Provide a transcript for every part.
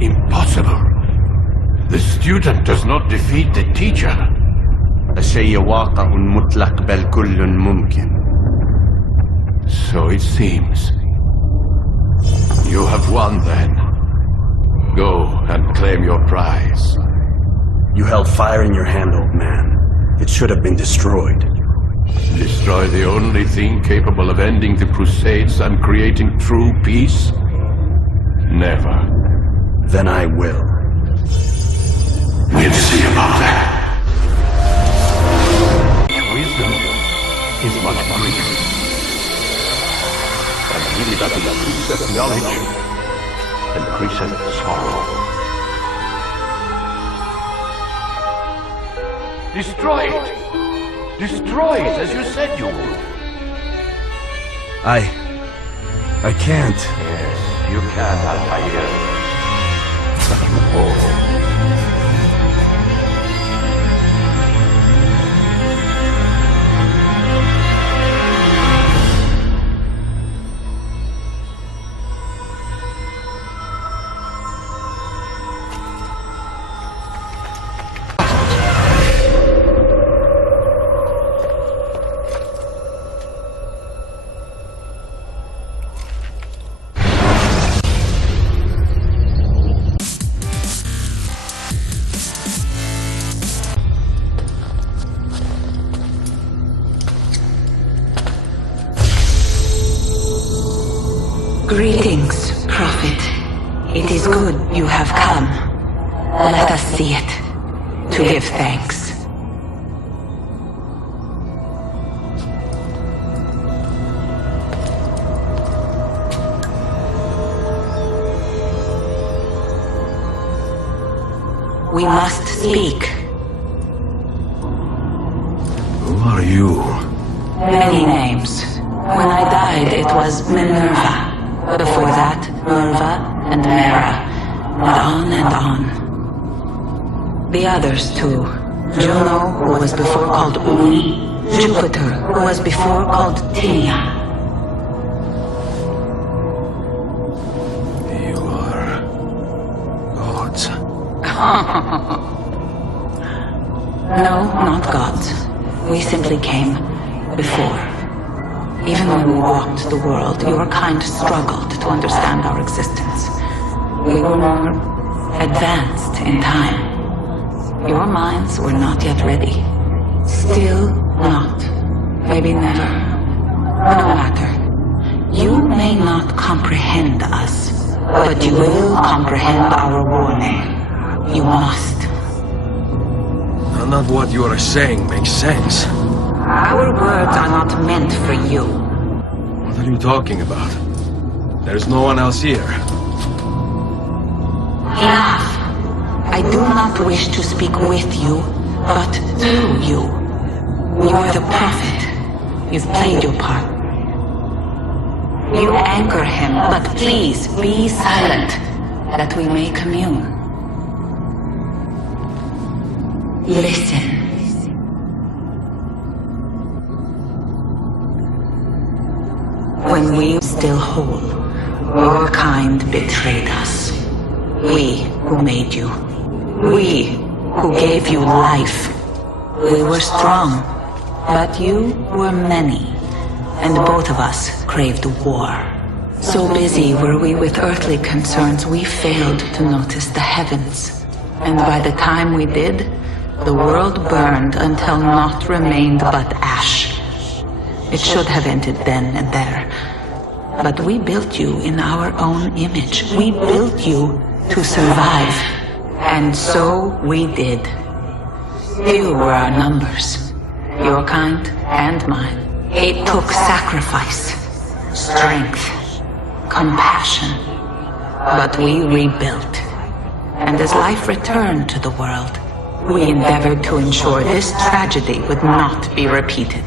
Impossible. The student does not defeat the teacher. الشيء واقع مطلق بل كل ممكن. So it seems. You have won then. Go and claim your prize. You held fire in your hand, old man. It should have been destroyed. Destroy the only thing capable of ending the Crusades and creating true peace? Never. Then I will. We'll see about that. Wisdom is much grief. And he that increaseth knowledge increaseth sorrow. Destroy it! Destroy it as you said you would. I can't. Yes, you can, Altair. But you won't. Greetings, Prophet. It is good you have come. Let us see it, to give thanks. We must speak. Who are you? Many names. When I died, it was Minerva. Before that, Merva and Mera, and on. The others too. Juno, who was before called Uni. Jupiter, who was before called Tinia. You are... gods. No, not gods. We simply came before. Even when we walked the world, your kind struggled to understand our existence. We were more advanced in time. Your minds were not yet ready. Still not. Maybe never. No matter. You may not comprehend us, but you will comprehend our warning. You must. None of what you are saying makes sense. Our words are not meant for you. What are you talking about? There's no one else here. Enough. I do not wish to speak with you, but through you. You are the prophet. You've played your part. You anchor him, but please be silent, that we may commune. Listen. When we were still whole, your kind betrayed us. We who made you. We who gave you life. We were strong, but you were many, and both of us craved war. So busy were we with earthly concerns, we failed to notice the heavens. And by the time we did, the world burned until naught remained but ash. It should have ended then and there. But we built you in our own image. We built you to survive. And so we did. Few were our numbers. Your kind and mine. It took sacrifice, strength, compassion. But we rebuilt. And as life returned to the world, we endeavored to ensure this tragedy would not be repeated.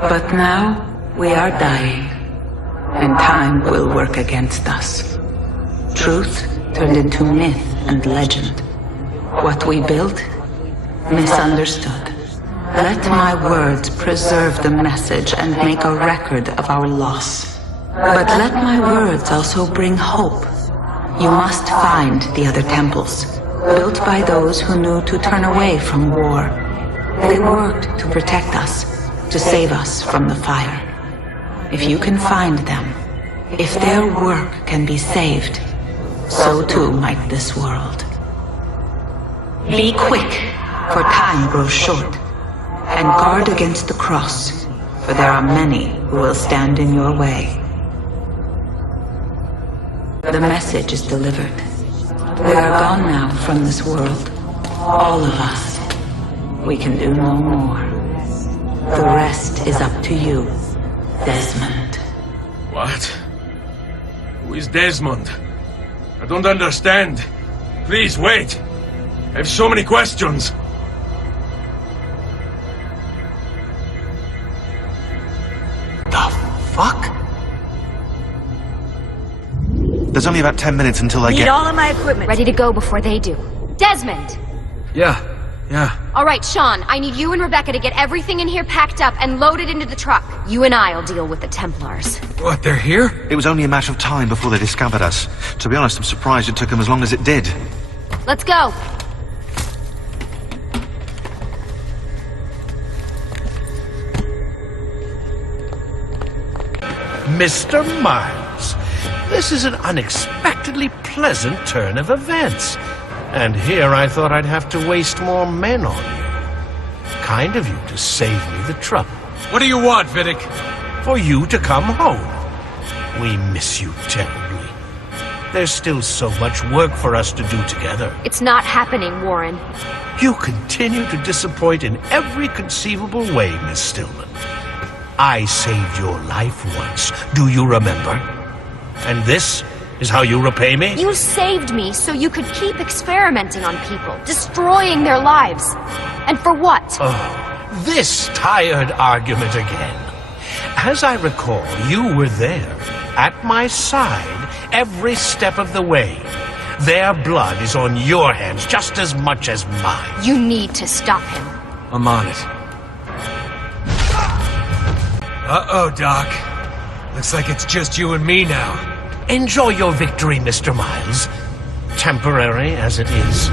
But now, we are dying, and time will work against us. Truth turned into myth and legend. What we built, misunderstood. Let my words preserve the message and make a record of our loss. But let my words also bring hope. You must find the other temples, built by those who knew to turn away from war. They worked to protect us, to save us from the fire. If you can find them, if their work can be saved, so too might this world. Be quick, for time grows short, and guard against the cross, for there are many who will stand in your way. The message is delivered. We are gone now from this world, all of us. We can do no more. The rest is up to you, Desmond. What? Who is Desmond? I don't understand. Please, wait. I have so many questions. The fuck? There's only about 10 minutes until I Need get... all of my equipment. Ready to go before they do. Desmond! Yeah. Alright, Sean, I need you and Rebecca to get everything in here packed up and loaded into the truck. You and I'll deal with the Templars. What, they're here? It was only a matter of time before they discovered us. To be honest, I'm surprised it took them as long as it did. Let's go! Mr. Miles, this is an unexpectedly pleasant turn of events. And here I thought I'd have to waste more men on you. Kind of you to save me the trouble. What do you want, Vidic? For you to come home. We miss you terribly. There's still so much work for us to do together. It's not happening, Warren. You continue to disappoint in every conceivable way, Miss Stillman. I saved your life once, do you remember? And this is how you repay me? You saved me so you could keep experimenting on people, destroying their lives. And for what? Oh, this tired argument again. As I recall, you were there, at my side, every step of the way. Their blood is on your hands just as much as mine. You need to stop him. I'm on it. Uh-oh, Doc. Looks like it's just you and me now. Enjoy your victory, Mr. Miles. Temporary as it is.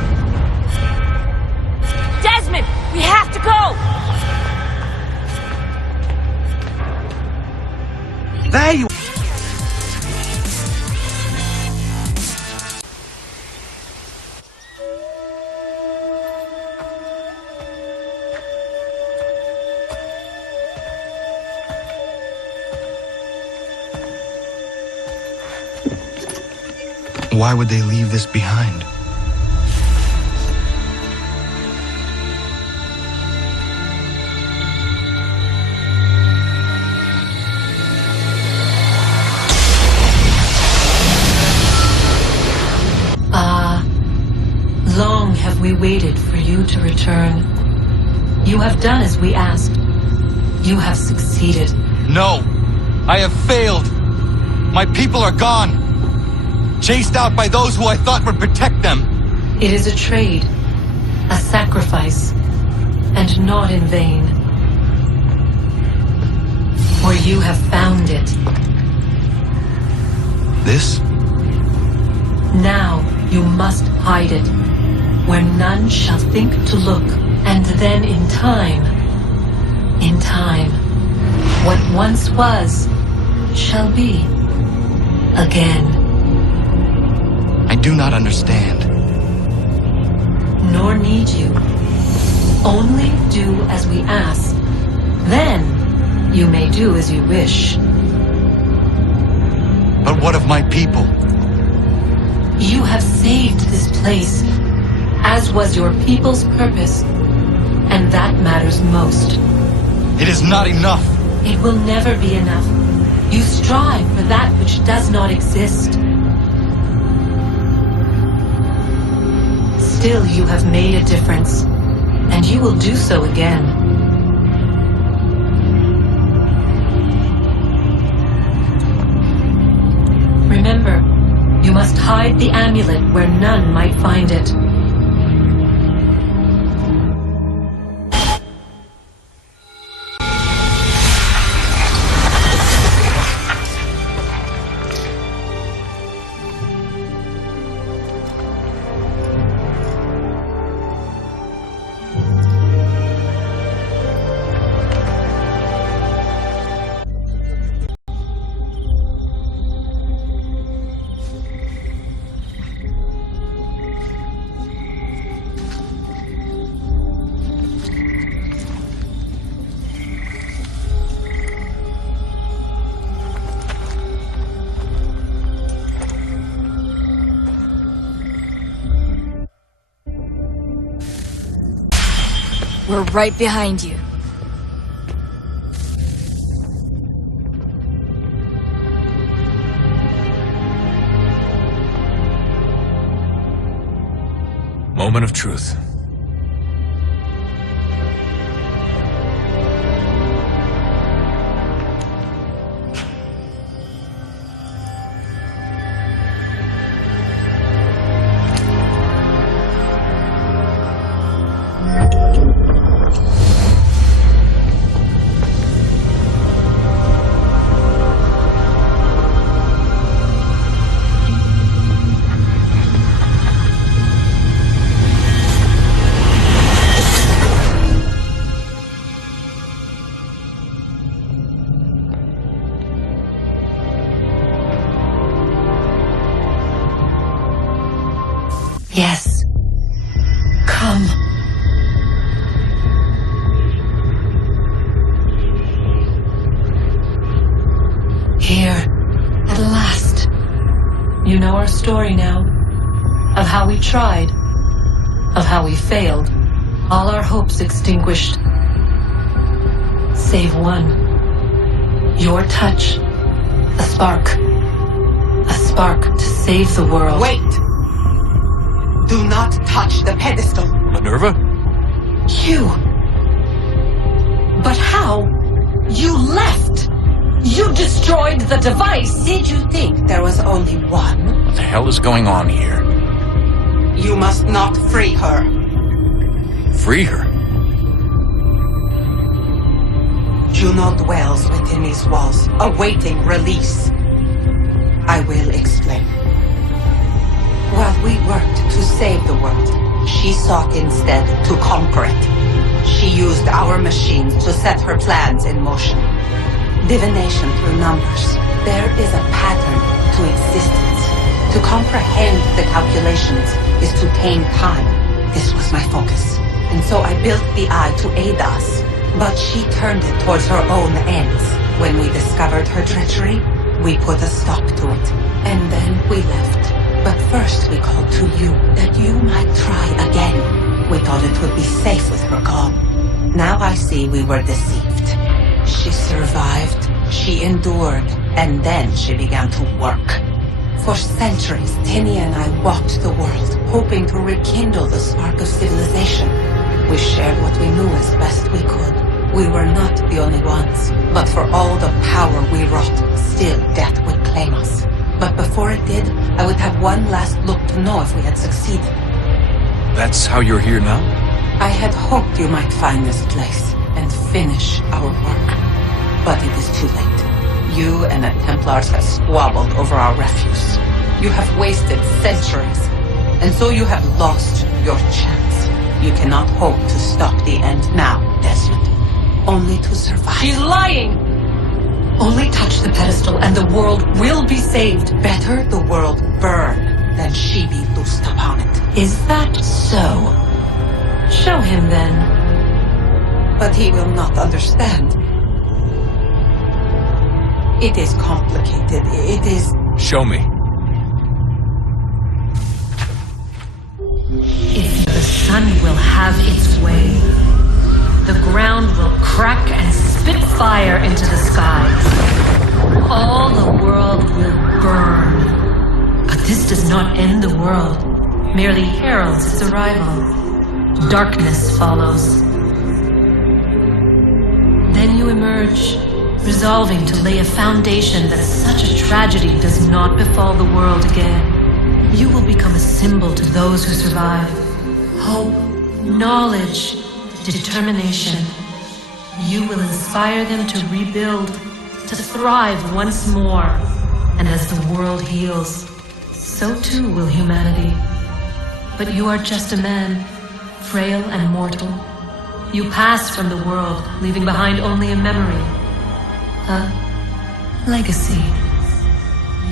Desmond, we have to go! There you... Why would they leave this behind? Long have we waited for you to return. You have done as we asked. You have succeeded. No! I have failed! My people are gone! Chased out by those who I thought would protect them! It is a trade, a sacrifice, and not in vain. For you have found it. This? Now you must hide it, where none shall think to look, and then in time, what once was, shall be, again. I do not understand. Nor need you. Only do as we ask. Then you may do as you wish. But what of my people? You have saved this place, as was your people's purpose, and that matters most. It is not enough! It will never be enough. You strive for that which does not exist. Still, you have made a difference, and you will do so again. Remember, you must hide the amulet where none might find it. We're right behind you. Moment of truth. Yes. Come. Here, at last. You know our story now. Of how we tried. Of how we failed. All our hopes extinguished. Save one. Your touch. A spark. A spark to save the world. Wait! Do not touch the pedestal. Minerva? You! But how? You left! You destroyed the device! Did you think there was only one? What the hell is going on here? You must not free her. Free her? Juno dwells within these walls, awaiting release. I will explain. While we worked to save the world, she sought instead to conquer it. She used our machines to set her plans in motion. Divination through numbers. There is a pattern to existence. To comprehend the calculations is to tame time. This was my focus. And so I built the eye to aid us. But she turned it towards her own ends. When we discovered her treachery, we put a stop to it. And then we left. But first we called to you, that you might try again. We thought it would be safe with her gone. Now I see we were deceived. She survived, she endured, and then she began to work. For centuries, Tinny and I walked the world, hoping to rekindle the spark of civilization. We shared what we knew as best we could. We were not the only ones, but for all the power we wrought, still death would claim us. But before it did, I would have one last look to know if we had succeeded. That's how you're here now? I had hoped you might find this place and finish our work. But it is too late. You and the Templars have squabbled over our refuse. You have wasted centuries, and so you have lost your chance. You cannot hope to stop the end now, Desmond. Only to survive. She's lying! Only touch the pedestal and the world will be saved. Better the world burn than she be loosed upon it. Is that so? Show him then. But he will not understand. It is complicated. It is... Show me. If the sun will have its way, the ground will crack and spit fire into the skies. All the world will burn. But this does not end the world, merely heralds its arrival. Darkness follows. Then you emerge, resolving to lay a foundation that such a tragedy does not befall the world again. You will become a symbol to those who survive. Hope, knowledge, determination. You will inspire them to rebuild, to thrive once more. And as the world heals, so too will humanity. But you are just a man, frail and mortal. You pass from the world, leaving behind only a memory. A legacy.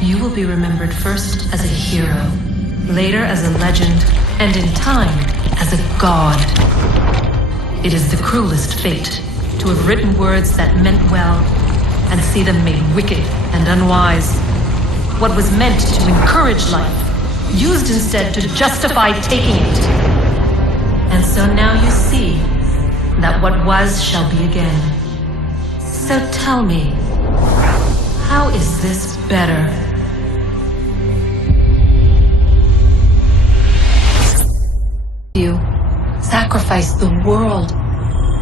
You will be remembered first as a hero, later as a legend, and in time, as a god. It is the cruelest fate to have written words that meant well, and see them made wicked and unwise. What was meant to encourage life, used instead to justify taking it. And so now you see, that what was shall be again. So tell me, how is this better? You sacrifice the world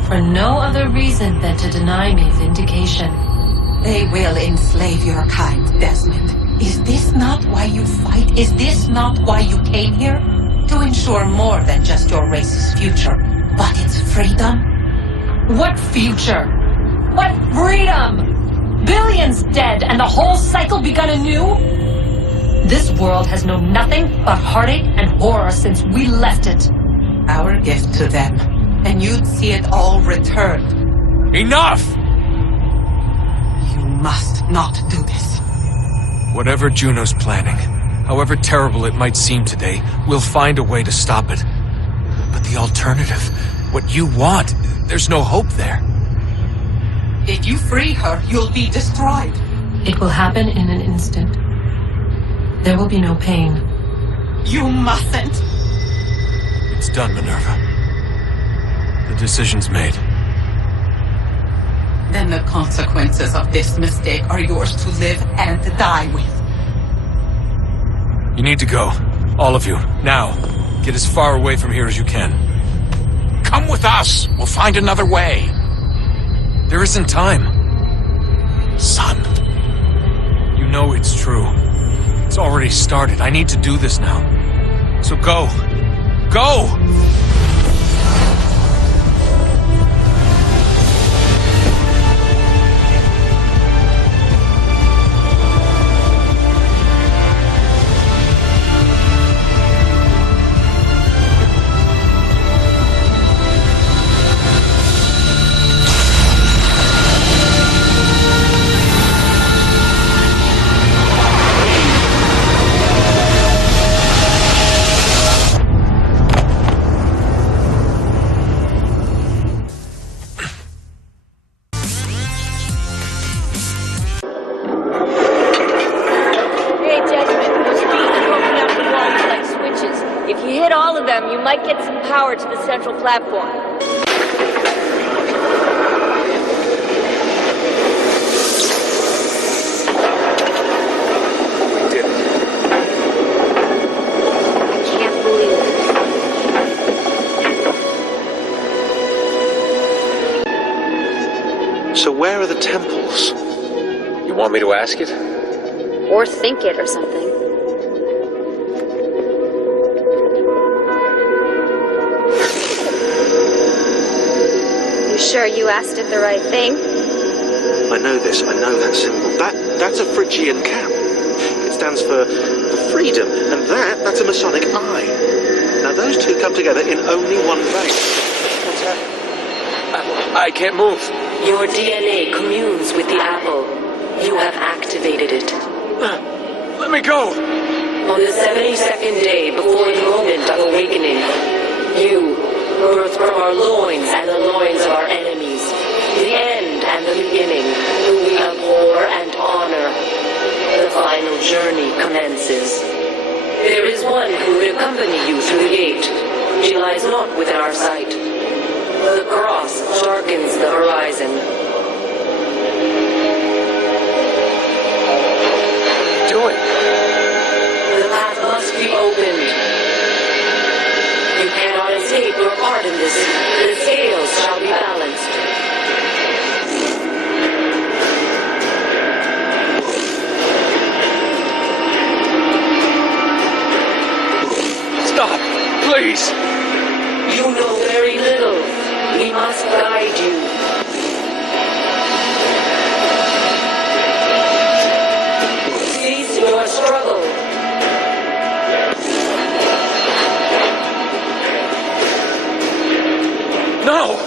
for no other reason than to deny me vindication. They will enslave your kind, Desmond. Is this not why you fight? Is this not why you came here? To ensure more than just your race's future, but its freedom? What future? What freedom? Billions dead and the whole cycle begun anew? This world has known nothing but heartache and horror since we left it. Our gift to them, and you'd see it all returned. Enough! You must not do this. Whatever Juno's planning, however terrible it might seem today, we'll find a way to stop it. But the alternative, what you want, there's no hope there. If you free her, you'll be destroyed. It will happen in an instant. There will be no pain. You mustn't. It's done, Minerva. The decision's made. Then the consequences of this mistake are yours to live and die with. You need to go. All of you. Now. Get as far away from here as you can. Come with us. We'll find another way. There isn't time. Son. You know it's true. It's already started. I need to do this now. So go. Go! You might get some power to the central platform. We did it. I can't believe it. So where are the temples? You want me to ask it? Or think it or something. Sure you asked it the right thing? I know this, I know that symbol. That's a Phrygian cap. It stands for freedom, and that's a Masonic eye. Now those two come together in only one vein. What's that? I can't move. Your DNA communes with the apple. You have activated it. Let me go! On the 72nd day before the moment of awakening, you birth from our loins and the loins of our enemies, the end and the beginning, whom we abhor and honor. The final journey commences. There is one who would accompany you through the gate. She lies not within our sight. The cross darkens the horizon. What are you doing? The path must be opened. You cannot escape your part in this. The scales shall be balanced. Stop, please. You know very little. We must guide you. Cease your struggle. No!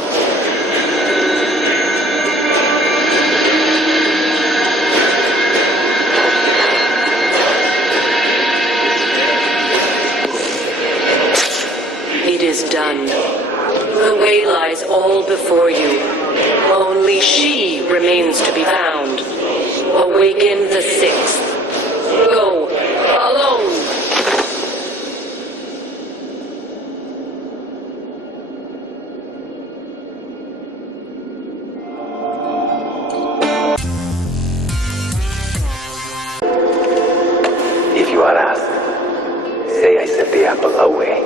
It is done. The way lies all before you. Only she remains to be found. Awaken the sixth. Go, alone. the apple away.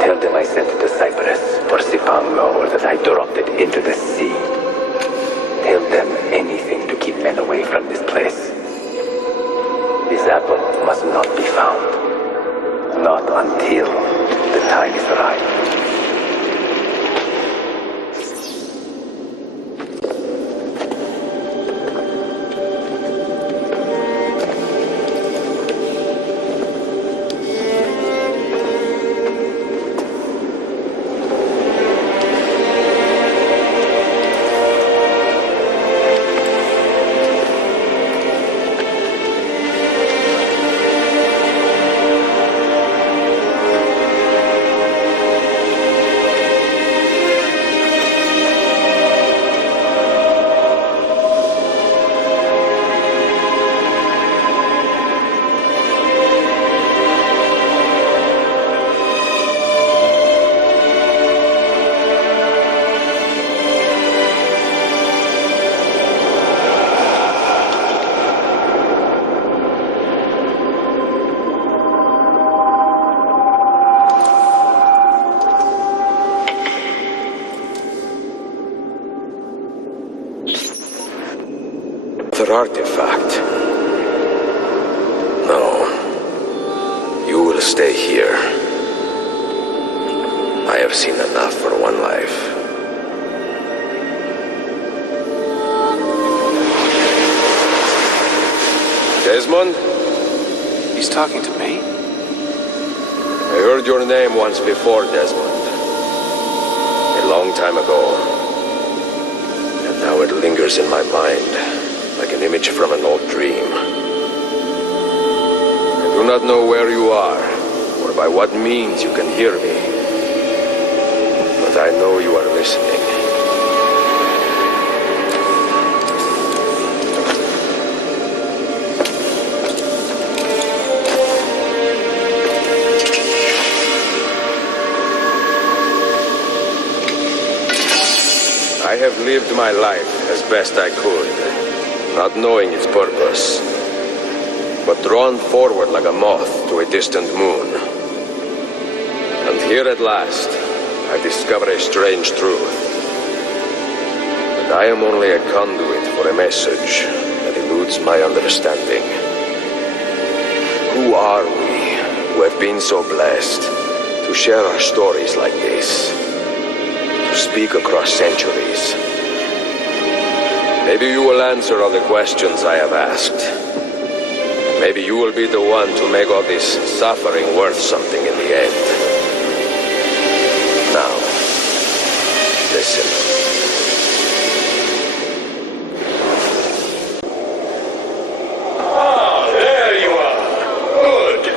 Tell them I sent it to Cyprus for Sipango, or that I dropped it into the sea. Tell them anything to keep men away from this place. This apple must not be found. Not until the time is right. Artifact. No. You will stay here. I have seen enough for one life. Desmond? He's talking to me? I heard your name once before, Desmond. A long time ago. And now it lingers in my mind. Like an image from an old dream. I do not know where you are, or by what means you can hear me. But I know you are listening. I have lived my life as best I could. Not knowing its purpose, but drawn forward like a moth to a distant moon. And here at last, I discover a strange truth. That I am only a conduit for a message that eludes my understanding. Who are we who have been so blessed to share our stories like this? To speak across centuries? Maybe you will answer all the questions I have asked. Maybe you will be the one to make all this suffering worth something in the end. Now, listen. Ah, there you are. Good.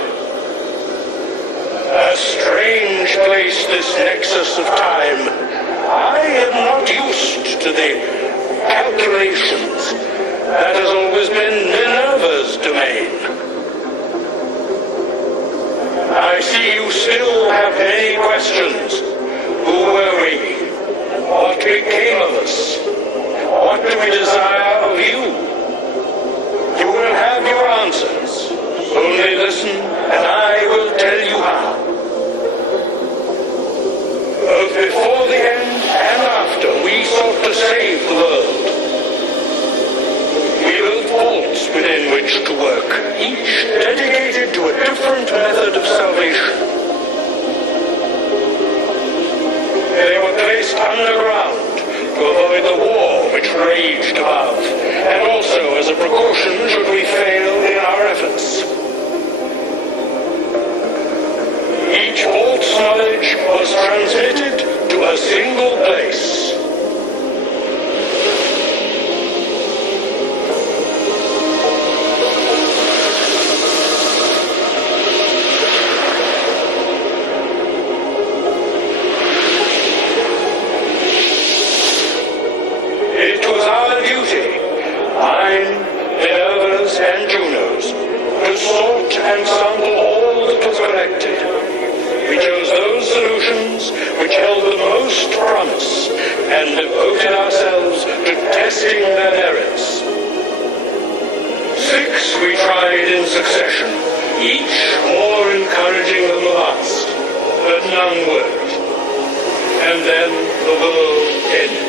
A strange place, this nexus of time. I am not used to the calculations. That has always been Minerva's domain. I see you still have many questions. Who were we? What became of us? What do we desire of you? You will have your answers. Only listen, and I will tell you how. Both before the end and after, we sought to save the world. We built vaults within which to work, each dedicated to a different method of salvation. They were placed underground to avoid the war which raged above, and also as a precaution should we fail in our efforts. Each vault's knowledge was transmitted to a single place. It was our duty, mine, Minerva's, and Juno's, to sort and sample all that was collected. We chose those solutions which held the most promise, and devoted ourselves to testing their merits. 6 we tried in succession, each more encouraging them last, but none worked. And then the world ended.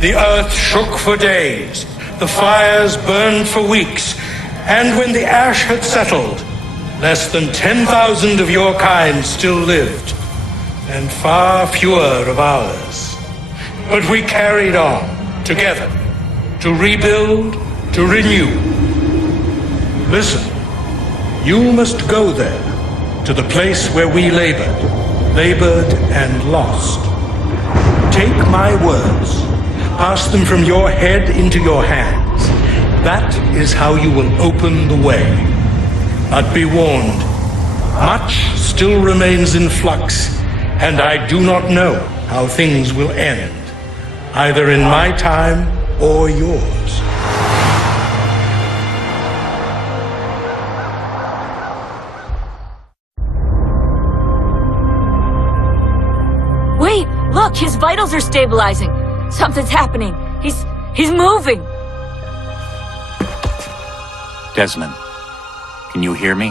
The earth shook for days, the fires burned for weeks, and when the ash had settled, less than 10,000 of your kind still lived, and far fewer of ours. But we carried on, together, to rebuild, to renew. Listen, you must go there, to the place where we labored and lost. Take my words. Pass them from your head into your hands. That is how you will open the way. But be warned, much still remains in flux, and I do not know how things will end, either in my time or yours. Wait, look, his vitals are stabilizing. Something's happening. He's moving. Desmond, can you hear me?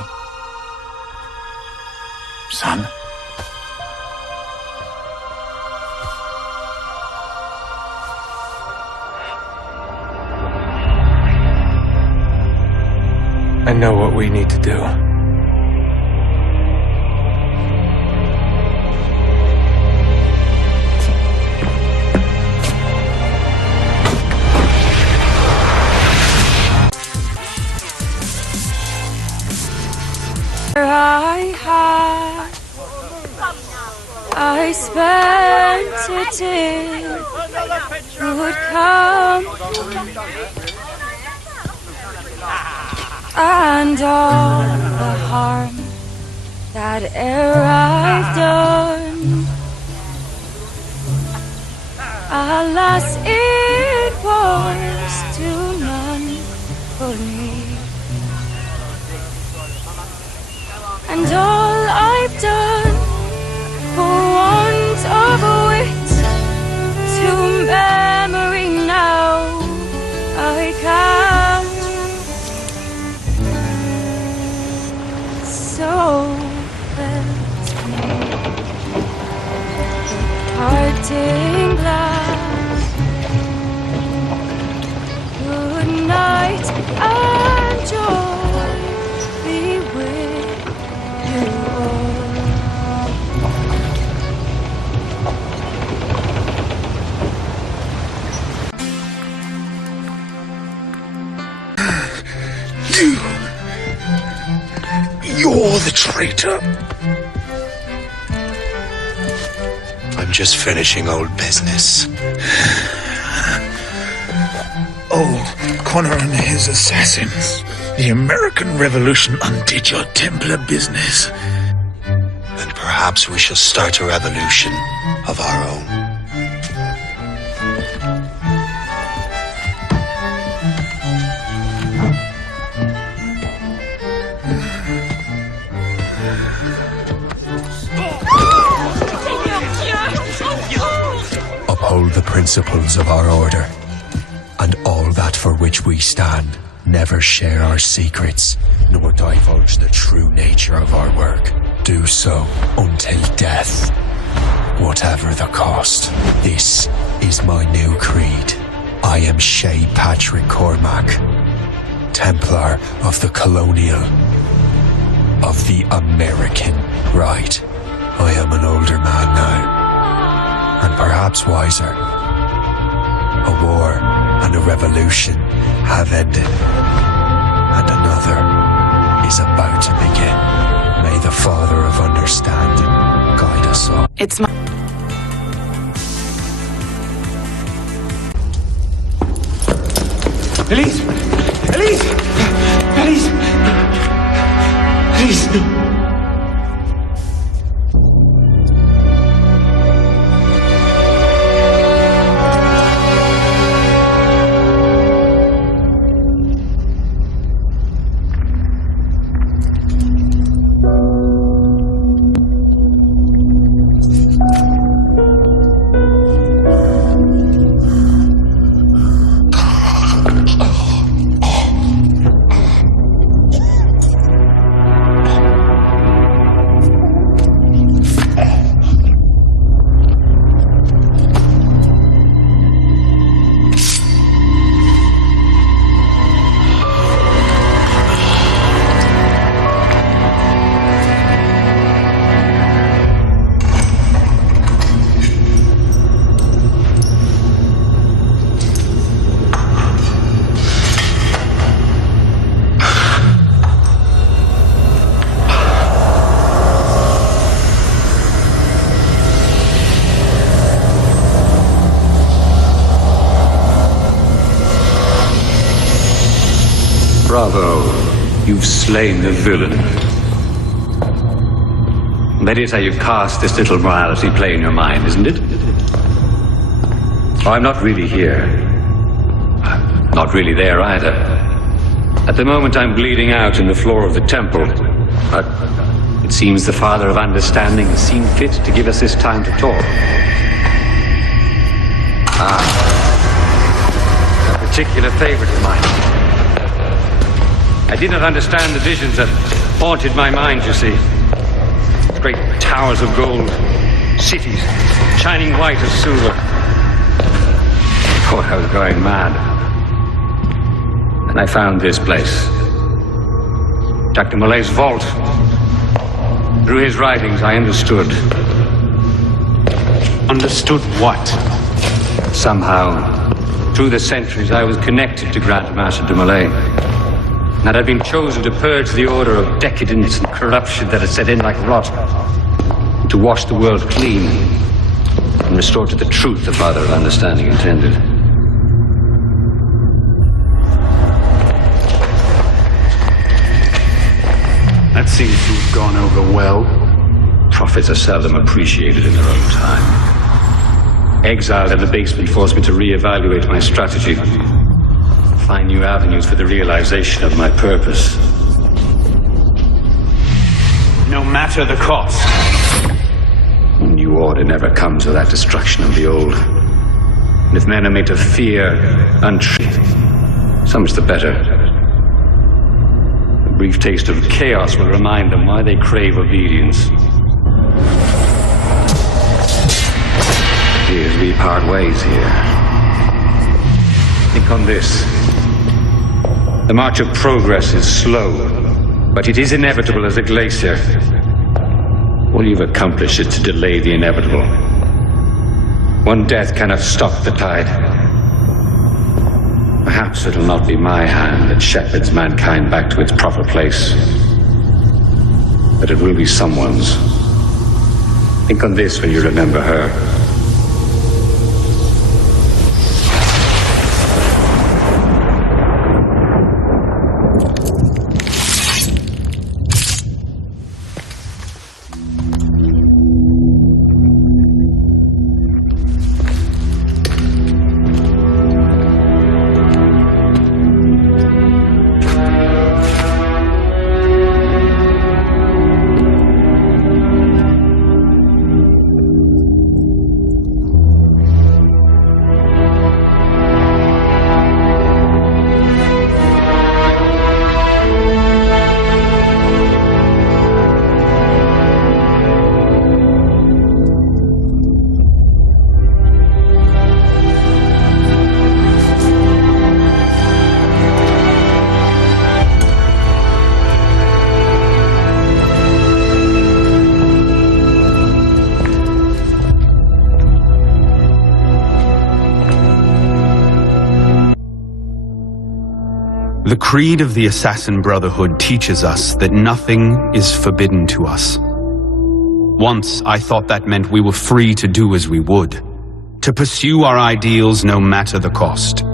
Son? I know what we need to do. I spent it in would come, and all the harm that e'er I've done, alas, it was to none but me. And all I've done, for want of wit, to memory now I count. So felt me the parting glass. Good night and joy be with you all. You're the traitor. I'm just finishing old business. Old Connor and his assassins. The American Revolution undid your Templar business. The perhaps we shall start a revolution of our own. Uphold the principles of our order, and all that for which we stand. Never share our secrets, nor divulge the true nature of our work. Do so until death, whatever the cost. This is my new creed. I am Shay Patrick Cormac, Templar of the Colonial, of the American right. I am an older man now, and perhaps wiser. A war and a revolution have ended, and another is about to begin. May the Father of Understanding guide us all. It's my... Elise! Elise! Elise! Elise! Bravo. You've slain the villain. That is how you cast this little morality play in your mind, isn't it? Oh, I'm not really here. I'm not really there either. At the moment I'm bleeding out in the floor of the temple. But it seems the Father of Understanding has seen fit to give us this time to talk. A particular favorite of mine. I did not understand the visions that haunted my mind, you see. Great towers of gold, cities shining white as silver. Oh, I was going mad. And I found this place. Dr. Malay's vault. Through his writings, I understood. Understood what? Somehow, through the centuries, I was connected to Grand Master de Malay. And I'd been chosen to purge the order of decadence and corruption that had set in like rot, and to wash the world clean and restore to the truth the Father of Understanding intended. That seems to have gone over well. Prophets are seldom appreciated in their own time. Exiled in the basement forced me to reevaluate my strategy. Find new avenues for the realization of my purpose. No matter the cost. A new order never comes without destruction of the old. And if men are made to fear and treat, so much the better. A brief taste of chaos will remind them why they crave obedience. Here's we part ways here. Think on this. The march of progress is slow, but it is inevitable as a glacier. All you've accomplished is to delay the inevitable. One death cannot stop the tide. Perhaps it'll not be my hand that shepherds mankind back to its proper place, but it will be someone's. Think on this when you remember her. The creed of the Assassin Brotherhood teaches us that nothing is forbidden to us. Once I thought that meant we were free to do as we would, to pursue our ideals no matter the cost.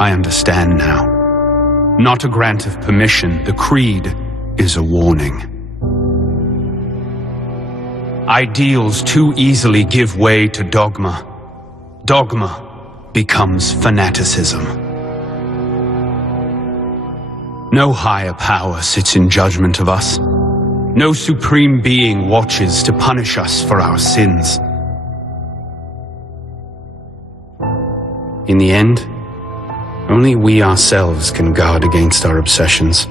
I understand now. Not a grant of permission, the creed is a warning. Ideals too easily give way to dogma. Dogma becomes fanaticism. No higher power sits in judgment of us. No supreme being watches to punish us for our sins. In the end, only we ourselves can guard against our obsessions.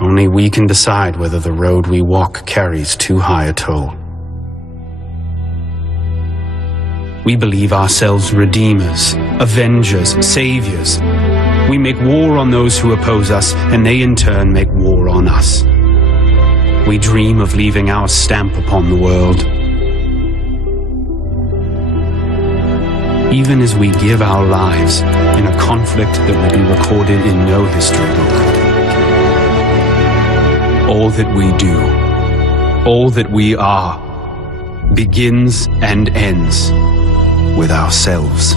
Only we can decide whether the road we walk carries too high a toll. We believe ourselves redeemers, avengers, saviors. We make war on those who oppose us, and they in turn make war on us. We dream of leaving our stamp upon the world. Even as we give our lives in a conflict that will be recorded in no history book. All that we do, all that we are, begins and ends with ourselves.